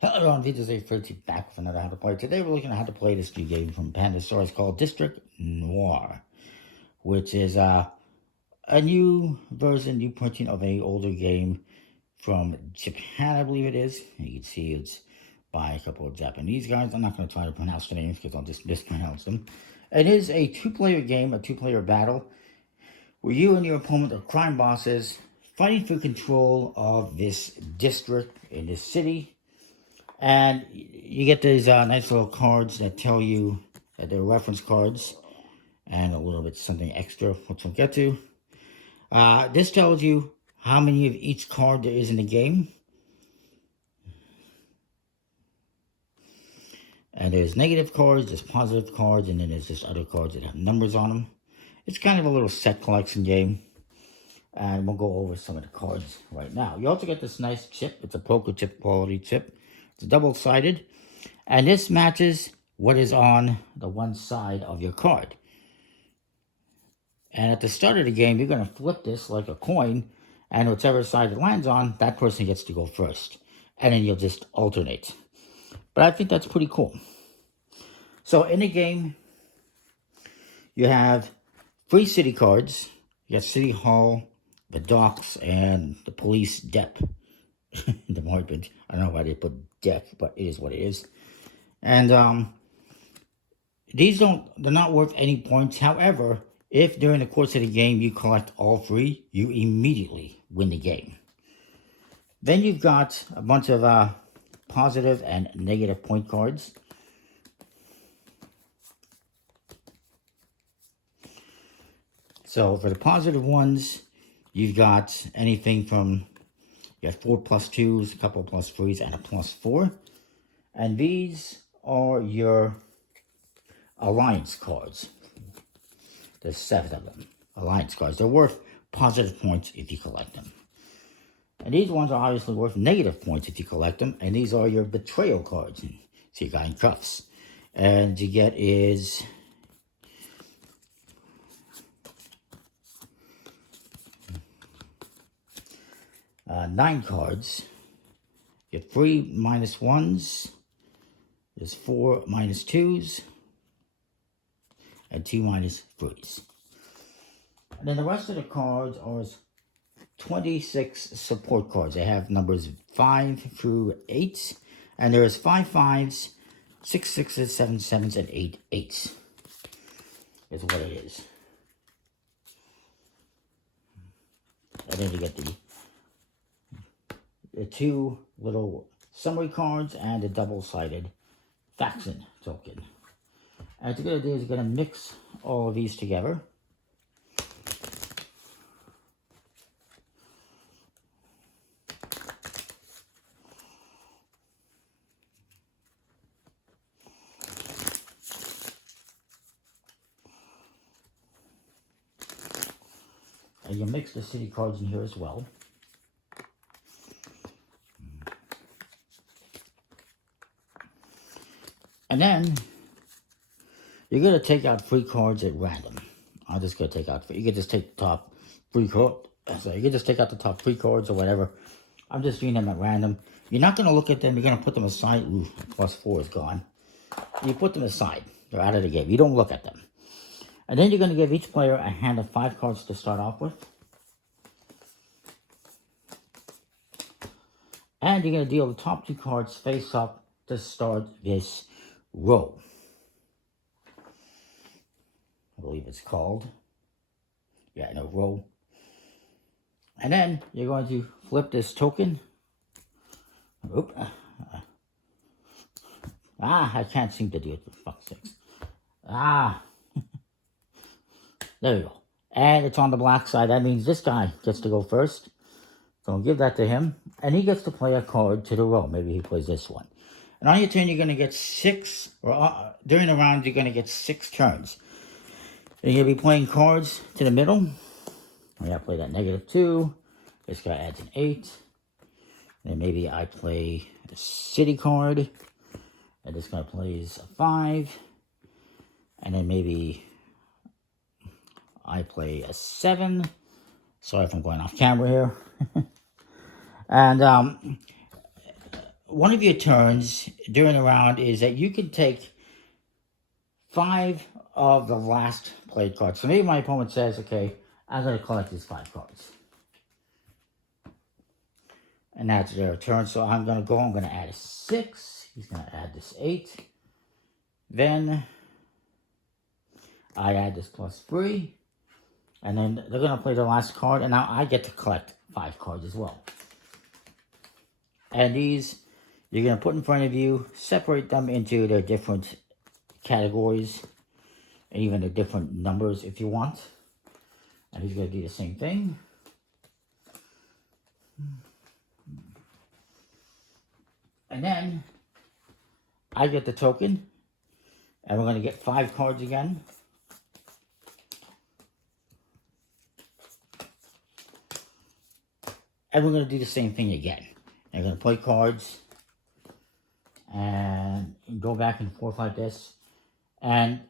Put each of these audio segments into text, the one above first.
Hello everyone, this is A30 back with another How to Play. Today we're looking at how to play this new game from Panda Stars called District Noir, which is a new version, new printing of an older game from Japan, I believe it is. You can see it's by a couple of Japanese guys. I'm not going to try to pronounce the names because I'll just mispronounce them. It is a two-player game, a two-player battle, where you and your opponent are crime bosses fighting for control of this district in this city. And you get these nice little cards that tell you that they're reference cards and a little bit something extra, which we'll get to. This tells you how many of each card there is in the game. And there's negative cards, there's positive cards, and then there's just other cards that have numbers on them. It's kind of a little set collection game. And we'll go over some of the cards right now. You also get this nice chip. It's a poker chip quality chip. It's double-sided, and this matches what is on the one side of your card. And at the start of the game, you're going to flip this like a coin, and whichever side it lands on, that person gets to go first. And then you'll just alternate. But I think that's pretty cool. So in the game, you have 3 city cards. You got City Hall, the docks, and the police dep. Department. I don't know why they put deck, but it is what it is. And they're not worth any points. However, if during the course of the game you collect all 3, you immediately win the game. Then you've got a bunch of positive and negative point cards. So for the positive ones, you've got anything from, you have 4 plus 2s, a couple of plus 3s, and a plus 4. And these are your alliance cards. There's 7 of them. Alliance cards. They're worth positive points if you collect them. And these ones are obviously worth negative points if you collect them. And these are your betrayal cards. So you got in cuffs. And you get is 9 cards. You have 3 minus 1s. There's 4 minus 2s. And 2 minus 3s. And then the rest of the cards are 26 support cards. They have numbers 5 through 8. And there's 5 5s, 6 6s, 7 7s, and 8 8s. Is what it is. And then you get the 2 little summary cards and a double-sided faction token. And what you're going to do is you're going to mix all of these together. And you mix the city cards in here as well. And then you're going to take out 3 cards at random. I'm just going to take out 3. You can just take the top 3 cards. So you can just take out the top 3 cards or whatever. I'm just doing them at random. You're not going to look at them. You're going to put them aside. Ooh, plus 4 is gone. You put them aside. They're out of the game. You don't look at them. And then you're going to give each player a hand of 5 cards to start off with. And you're going to deal the top 2 cards face up to start this row. I believe it's called. Yeah, no, row. And then you're going to flip this token. Oop. I can't seem to do it, for fuck's sakes. There you go. And it's on the black side. That means this guy gets to go first. So I'll give that to him. And he gets to play a card to the row. Maybe he plays this one. And on your turn, you're going to get 6, or during the round, you're going to get 6 turns. And you're going to be playing cards to the middle. I'm going to play that -2. This guy adds an 8. And then maybe I play a city card. And this guy plays a 5. And then maybe I play a 7. Sorry if I'm going off camera here. And one of your turns during a round is that you can take 5 of the last played cards. So maybe my opponent says, okay, I'm going to collect these 5 cards. And that's their turn. So I'm going to add a 6. He's going to add this 8. Then I add this +3. And then they're going to play the last card. And now I get to collect 5 cards as well. And these, you're going to put in front of you, separate them into their different categories. And even the different numbers if you want. And he's going to do the same thing. And then I get the token. And we're going to get 5 cards again. And we're going to do the same thing again. And we're going to play cards. And go back and forth like this. And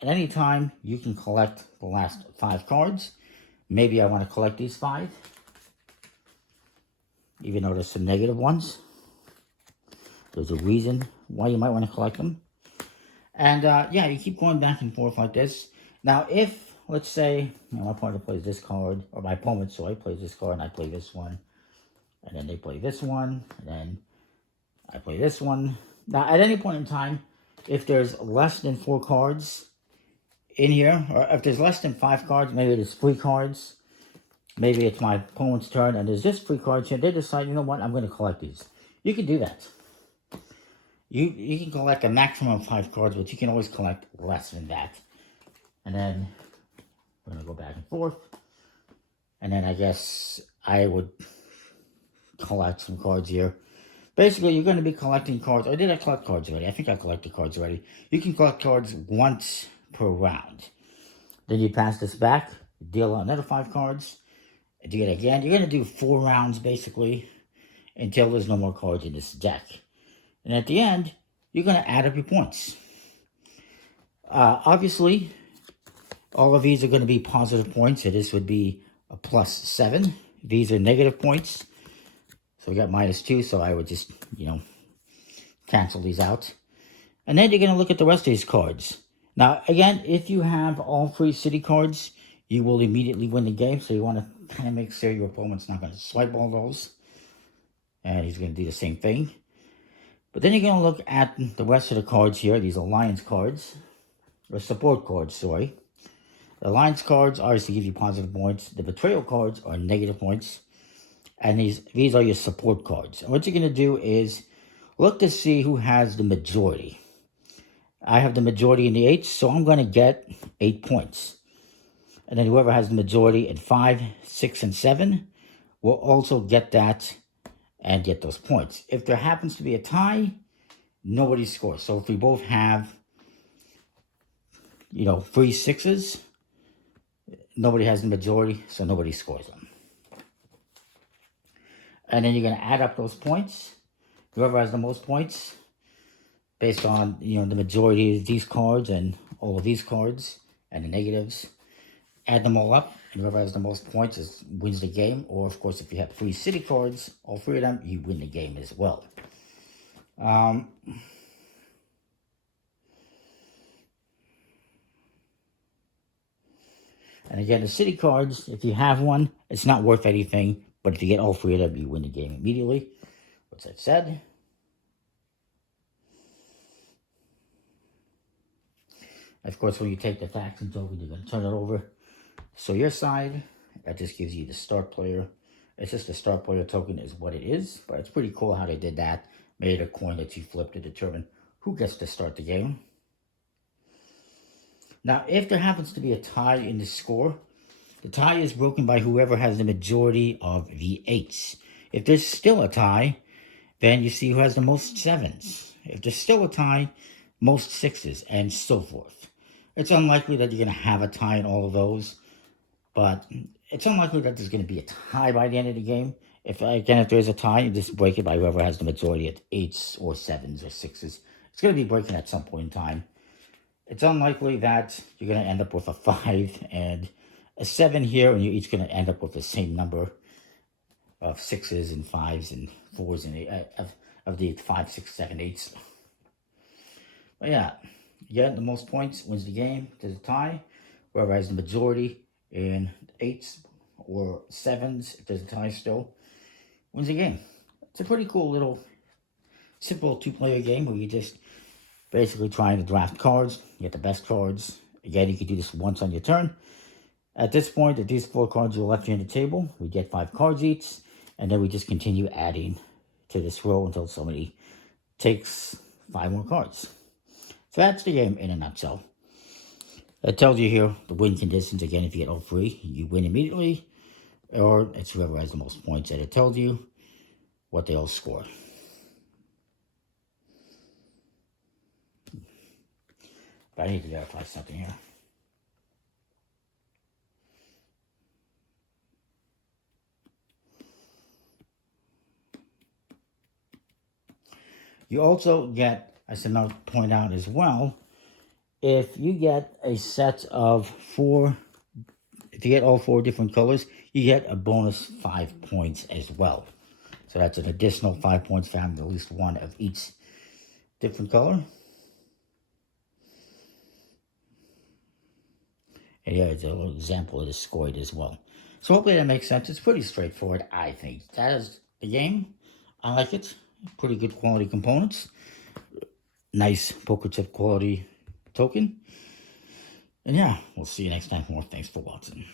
at any time, you can collect the last 5 cards. Maybe I want to collect these 5. Even though there's some negative ones. There's a reason why you might want to collect them. And yeah, you keep going back and forth like this. Now if, let's say, my opponent plays this card, or my opponent, sorry, plays this card, and I play this one. And then they play this one, and then I play this one. Now at any point in time, if there's less than 4 cards in here, or if there's less than 5 cards, maybe there's 3 cards, maybe it's my opponent's turn, and there's just 3 cards here, they decide, you know what, I'm going to collect these. You can do that. You can collect a maximum of 5 cards, but you can always collect less than that. And then we're going to go back and forth. And then I guess I would collect some cards here. Basically, you're going to be collecting cards. Or did I collect cards already? I think I collected cards already. You can collect cards once per round. Then you pass this back, deal another 5 cards, do it again. You're going to do 4 rounds, basically, until there's no more cards in this deck. And at the end, you're going to add up your points. Obviously, all of these are going to be positive points. So this would be a +7. These are negative points. So we got -2. So I would just, cancel these out. And then you're going to look at the rest of these cards. Now, again, if you have all 3 city cards, you will immediately win the game. So you want to kind of make sure your opponent's not going to swipe all those. And he's going to do the same thing. But then you're going to look at the rest of the cards here. These alliance cards. Or support cards, sorry. The alliance cards are to give you positive points. The betrayal cards are negative points. And these are your support cards. And what you're going to do is look to see who has the majority. I have the majority in the 8s, so I'm going to get 8 points. And then whoever has the majority in 5, 6, and 7 will also get that and get those points. If there happens to be a tie, nobody scores. So if we both have, 3 6s, nobody has the majority, so nobody scores them. And then you're going to add up those points. Whoever has the most points, based on, the majority of these cards and all of these cards and the negatives, add them all up. And whoever has the most points wins the game. Or, of course, if you have 3 city cards, all 3 of them, you win the game as well. And again, the city cards, if you have one, it's not worth anything. But if you get all 3 of them, you win the game immediately. What's that said? Of course, when you take the faction token, you're going to turn it over. So your side, that just gives you the start player. It's just the start player token is what it is. But it's pretty cool how they did that. Made a coin that you flip to determine who gets to start the game. Now, if there happens to be a tie in the score, the tie is broken by whoever has the majority of the 8s. If there's still a tie, then you see who has the most 7s. If there's still a tie, most 6s, and so forth. It's unlikely that you're going to have a tie in all of those, but it's unlikely that there's going to be a tie by the end of the game. If there's a tie, you just break it by whoever has the majority of 8s or 7s or 6s. It's going to be breaking at some point in time. It's unlikely that you're going to end up with a 5 and a 7 here, and you're each going to end up with the same number of 6s and 5s and 4s and 8s. of the 5, 6, 7, 8s. But yeah, the most points wins the game. There's a tie, whereas the majority in 8s or 7s, if there's a tie still, wins the game. It's a pretty cool little simple 2-player game where you just basically trying to draft cards, get the best cards. Again, you can do this once on your turn. At this point, if these 4 cards are left here on the table, we get 5 cards each, and then we just continue adding to this row until somebody takes 5 more cards. So that's the game in a nutshell. It tells you here the win conditions. Again, if you get all 3, you win immediately, or it's whoever has the most points, and it tells you what they all score. But I need to verify something here. You also get, I should not point out as well, if you get a set of 4, if you get all 4 different colors, you get a bonus 5 points as well. So that's an additional 5 points for having at least one of each different color. And yeah, it's a little example of the scored as well. So hopefully that makes sense. It's pretty straightforward, I think. That is the game. I like it. Pretty good quality components. Nice poker chip quality token. And yeah, we'll see you next time for more. Thanks for watching.